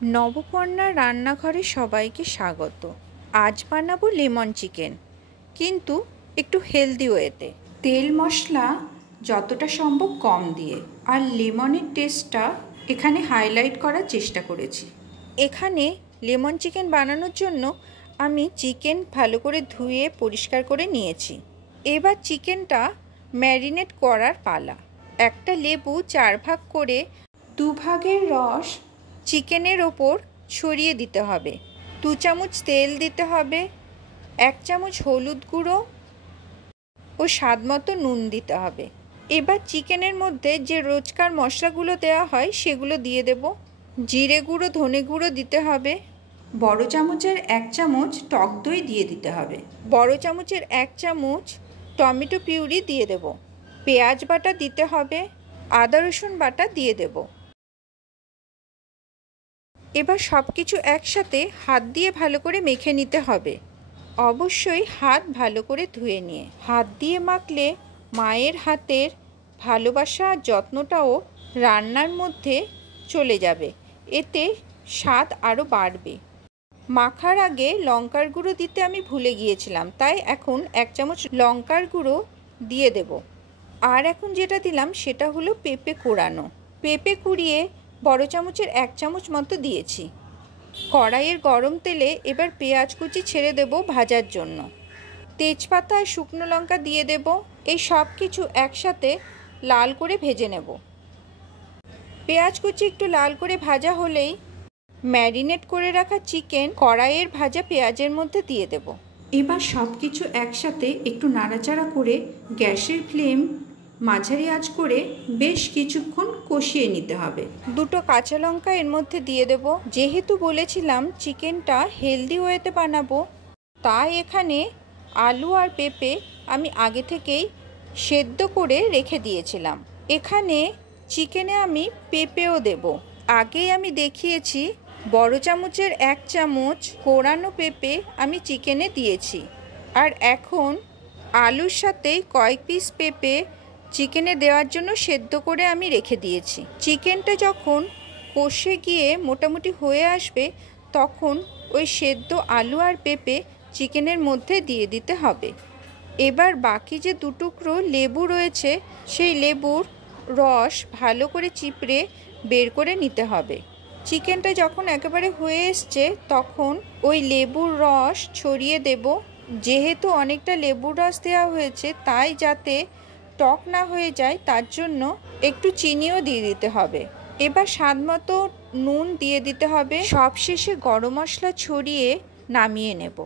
নবকন্যা রান্নাঘরে সবাইকে স্বাগত। আজ বানাবো লেমন চিকেন, কিন্তু একটু হেলদি ওয়েতে। তেল মশলা যতটা সম্ভব কম দিয়ে, আর লেমনের টেস্টটা এখানে হাইলাইট করার চেষ্টা করেছি। এখানে লেমন চিকেন বানানোর জন্য আমি চিকেন ভালো করে ধুয়ে পরিষ্কার করে নিয়েছি। এবার চিকেনটা ম্যারিনেট করার পালা। একটা লেবু 4 ভাগ করে 2 ভাগের রস চিকেনের ওপর ছড়িয়ে দিতে হবে। 2 চামচ তেল দিতে হবে, 1 চামচ হলুদ গুঁড়ো ও স্বাদ মতো নুন দিতে হবে। এবার চিকেনের মধ্যে যে রোজকার মশলাগুলো দেওয়া হয় সেগুলো দিয়ে দেব। জিরে গুঁড়ো, ধনে গুঁড়ো দিতে হবে। বড় চামচের 1 চামচ টক দই দিয়ে দিতে হবে। বড় চামচের 1 চামচ টমেটো পিউরি দিয়ে দেব। পেঁয়াজ বাটা দিতে হবে, আদা রসুন বাটা দিয়ে দেব। এবার সব কিছু একসাথে হাত দিয়ে ভালো করে মেখে নিতে হবে। অবশ্যই হাত ভালো করে ধুয়ে নিয়ে। হাত দিয়ে মাখলে মায়ের হাতের ভালোবাসা আর যত্নটাও রান্নার মধ্যে চলে যাবে, এতে স্বাদ আরও বাড়বে। মাখার আগে লঙ্কার গুঁড়ো দিতে আমি ভুলে গিয়েছিলাম, তাই এখন 1 চামচ লঙ্কার গুঁড়ো দিয়ে দেব। আর এখন যেটা দিলাম সেটা হলো পেঁপে কোড়ানো। পেঁপে কুড়িয়ে বড় চামচের 1 চামচ মতো দিয়েছি। কড়াইয়ের গরম তেলে এবার পেঁয়াজ কুচি ছেড়ে দেব ভাজার জন্য। তেজপাতা আর শুকনো লঙ্কা দিয়ে দেব। এই সব কিছু একসাথে লাল করে ভেজে নেব। পেঁয়াজ কুচি একটু লাল করে ভাজা হলেই ম্যারিনেট করে রাখা চিকেন কড়াইয়ের ভাজা পেঁয়াজের মধ্যে দিয়ে দেব। এবার সব কিছু একসাথে একটু নাড়াচাড়া করে গ্যাসের ফ্লেম মাঝারি আঁচ করে বেশ কিছুক্ষণ কষিয়ে নিতে হবে। 2টো কাঁচা লঙ্কা এর মধ্যে দিয়ে দেব। যেহেতু বলেছিলাম চিকেনটা হেলদি ওয়েতে বানাবো, তাই এখানে আলু আর পেঁপে আমি আগে থেকেই সেদ্ধ করে রেখে দিয়েছিলাম। এখানে চিকেনে আমি পেঁপেও দেব। আগেই আমি দেখিয়েছি বড় চামচের 1 চামচ কোড়ানো পেঁপে আমি চিকেনে দিয়েছি। আর এখন আলুর সাথে কয়েক পিস পেঁপে চিকেনে দেওয়ার জন্য সেদ্ধ করে আমি রেখে দিয়েছি। চিকেনটা যখন কষে গিয়ে মোটামুটি হয়ে আসবে, তখন ওই সেদ্ধ আলু আর পেঁপে চিকেনের মধ্যে দিয়ে দিতে হবে। এবার বাকি যে 2 টুকরো লেবু রয়েছে, সেই লেবুর রস ভালো করে চিপড়ে বের করে নিতে হবে। চিকেনটা যখন একেবারে হয়ে এসছে, তখন ওই লেবুর রস ছড়িয়ে দেব। যেহেতু অনেকটা লেবুর রস দেওয়া হয়েছে, তাই যাতে টক না হয়ে যায় তার জন্য একটু চিনিও দিয়ে দিতে হবে। এবার স্বাদ মতো নুন দিয়ে দিতে হবে। সবশেষে গরম মশলা ছড়িয়ে নামিয়ে নেব।